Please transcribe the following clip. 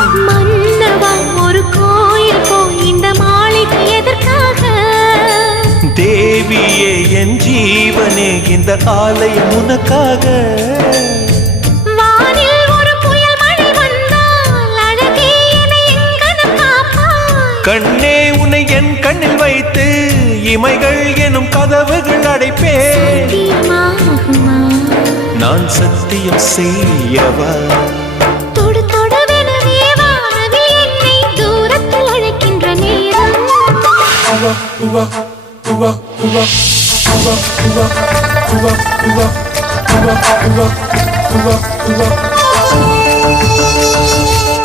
மன்னவா ஒரு கோயில் போய் இந்த மாளிகை எதற்காக? தேவியே என் ஜீவனே இந்த ஆலயம் உனக்காக. வானில் ஒரு புயல் மழை வந்தால் அழகே என்னை எங்கனம் காப்பாய். கண்ணே உன்னை என் கண்ணில் வைத்து இமைகள் எனும் கதவுகள் அடைப்பேன். சத்தியமாகுமா? நான் சத்தியம் செய்யவா? தொடு தொடுவெனவே வானவில் என்னை தூரத்தில் அழைக்கின்ற நேரம்.